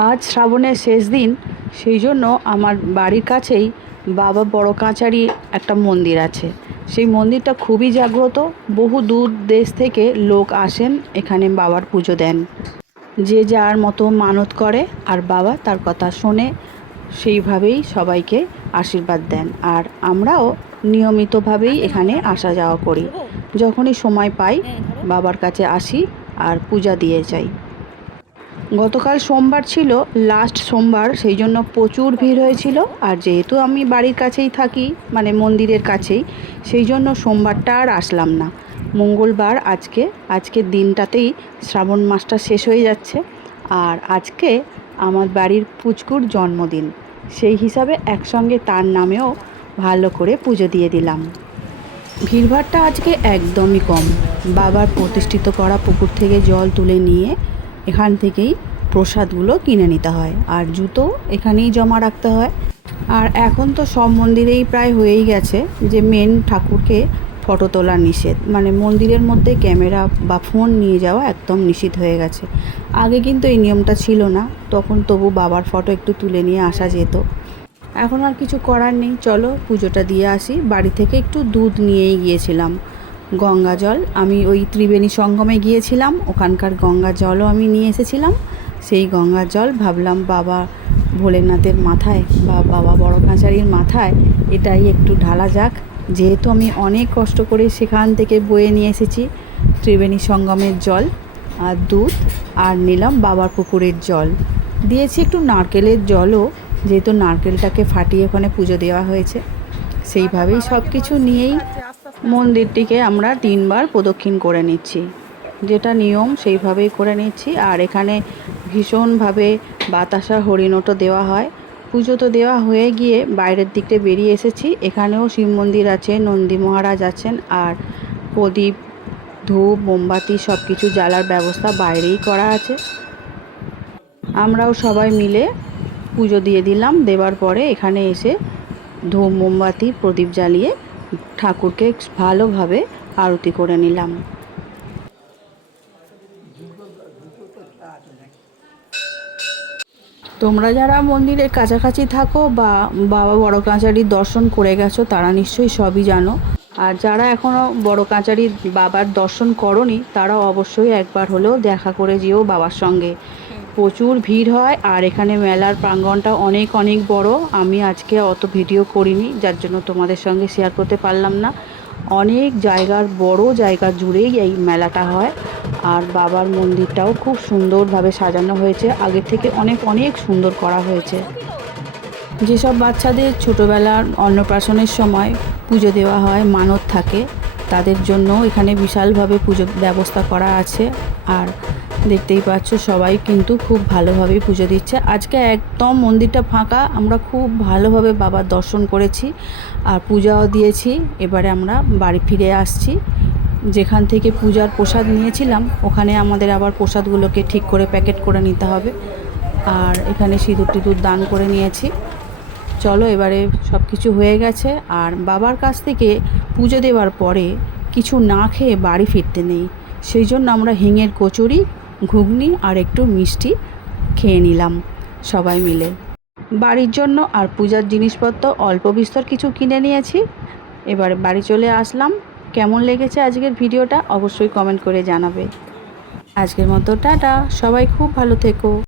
আজ শ্রাবণের শেষ দিন, সেই জন্য আমার বাড়ির কাছেই বাবা বড় কাছারি একটা মন্দির আছে। সেই মন্দিরটা খুবই জাগ্রত, বহু দূর দেশ থেকে লোক আসেন এখানে বাবার পুজো দেন। যে যার মতো মানত করে আর বাবা তার কথা শোনে, সেইভাবেই সবাইকে আশীর্বাদ দেন। আর আমরাও নিয়মিতভাবেই এখানে আসা যাওয়া করি। যখনই সময় পাই বাবার কাছে আসি আর পূজা দিয়ে যাই। গতকাল সোমবার ছিল, লাস্ট সোমবার, সেই জন্য প্রচুর ভিড় হয়েছিল। আর যেহেতু আমি বাড়ির কাছেই থাকি, মানে মন্দিরের কাছেই, সেই জন্য সোমবারটা আর আসলাম না। মঙ্গলবার আজকের দিনটাতেই শ্রাবণ মাসটা শেষ হয়ে যাচ্ছে। আর আজকে আমার বাড়ির পুচকুর জন্মদিন, সেই হিসাবে একসঙ্গে তার নামেও ভালো করে পুজো দিয়ে দিলাম। ভিড়ভাড়টা আজকে একদমই কম। বাবার প্রতিষ্ঠিত করা পুকুর থেকে জল তুলে নিয়ে এখান থেকেই প্রসাদগুলো কিনে নিতে হয়, আর জুতো এখানেই জমা রাখতে হয়। আর এখন তো সব মন্দিরেই প্রায় হয়েই গেছে যে মেন ঠাকুরকে ফটো তোলা নিষেধ, মানে মন্দিরের মধ্যে ক্যামেরা বা ফোন নিয়ে যাওয়া একদম নিষিদ্ধ হয়ে গেছে। আগে কিন্তু এই নিয়মটা ছিল না, তখন তবু বাবার ফটো একটু তুলে নিয়ে আসা যেত। এখন আর কিছু করার নেই, চলো পুজোটা দিয়ে আসি। বাড়ি থেকে একটু দুধ নিয়েই গিয়েছিলাম, গঙ্গা জল। আমি ওই ত্রিবেণী সঙ্গমে গিয়েছিলাম, ওখানকার গঙ্গা জলও আমি নিয়ে এসেছিলাম। সেই গঙ্গার জল ভাবলাম বাবা ভোলেনাথের মাথায় বা বাবা বড় কাছারির মাথায় এটাই একটু ঢালা যাক। যেহেতু আমি অনেক কষ্ট করে সেখান থেকে বয়ে নিয়ে এসেছি ত্রিবেণী সঙ্গমের জল আর দুধ, আর নিলাম বাবার পুকুরের জল। দিয়েছি একটু নারকেলের জলও, যেহেতু নারকেলটাকে ফাটিয়ে ওখানে পুজো দেওয়া হয়েছে। সেইভাবেই সব কিছু নিয়েই মন্দিরটিকে আমরা 3 বার প্রদক্ষিণ করে নিচ্ছি, যেটা নিয়ম সেইভাবেই করে নিচ্ছি। আর এখানে ভীষণভাবে বাতাসা হরিণটো দেওয়া হয়। পুজো তো দেওয়া হয়ে গিয়ে বাইরের দিকে বেরিয়ে এসেছি। এখানেও শিব মন্দির আছে, নন্দী মহারাজ আছেন, আর প্রদীপ, ধূপ, মোমবাতি সব কিছু জ্বালার ব্যবস্থা বাইরেই করা আছে। আমরাও সবাই মিলে পুজো দিয়ে দিলাম। দেওয়ার পরে এখানে এসে ধূপ, মোমবাতি, প্রদীপ জ্বালিয়ে ঠাকুরকে ভালোভাবে আরতি করে নিলাম। তোমরা যারা মন্দিরের কাছাকাছি থাকো বা বাবা বড় কাছারির দর্শন করে গেছো, তারা নিশ্চয়ই সবই জানো। আর যারা এখনও বড় কাছারির বাবার দর্শন করনি, তারা অবশ্যই একবার হলেও দেখা করে যেও বাবার সঙ্গে। প্রচুর ভিড় হয়, আর এখানে মেলার প্রাঙ্গণটা অনেক অনেক বড়। আমি আজকে অত ভিডিও করিনি, যার জন্য তোমাদের সঙ্গে শেয়ার করতে পারলাম না। অনেক জায়গার, বড় জায়গা জুড়েই এই মেলাটা হয়। আর বাবার মন্দিরটাও খুব সুন্দরভাবে সাজানো হয়েছে, আগের থেকে অনেক অনেক সুন্দর করা হয়েছে। যেসব বাচ্চাদের ছোটোবেলার অন্নপ্রাশনের সময় পুজো দেওয়া হয়, মানত থাকে, তাদের জন্য এখানে বিশালভাবে পুজো ব্যবস্থা করা আছে। আর দেখতেই পাচ্ছ সবাই কিন্তু খুব ভালোভাবেই পুজো দিচ্ছে। আজকে একদম মন্দিরটা ফাঁকা, আমরা খুব ভালোভাবে বাবার দর্শন করেছি আর পূজাও দিয়েছি। এবারে আমরা বাড়ি ফিরে আসছি। যেখান থেকে পূজার প্রসাদ নিয়েছিলাম, ওখানে আমাদের আবার প্রসাদগুলোকে ঠিক করে প্যাকেট করে নিতে হবে। আর এখানে সিঁদুর টিঁদুর দান করে নিয়েছি। চলো, এবারে সব কিছু হয়ে গেছে। আর বাবার কাছ থেকে পুজো দেওয়ার পরে কিছু না খেয়ে বাড়ি ফিরতে নেই, সেই জন্য আমরা হিঙের কচুরি, ঘুগনি আর একটু মিষ্টি খেয়ে নিলাম সবাই মিলে বাড়ির জন্য। আর পূজার জিনিসপত্র অল্প বিস্তর কিছু কিনে নিয়েছি। এবারে বাড়ি চলে আসলাম। কেমন লেগেছে আজকের ভিডিওটা অবশ্যই কমেন্ট করে জানাবে। আজকের মতো টাটা, সবাই খুব ভালো থেকো।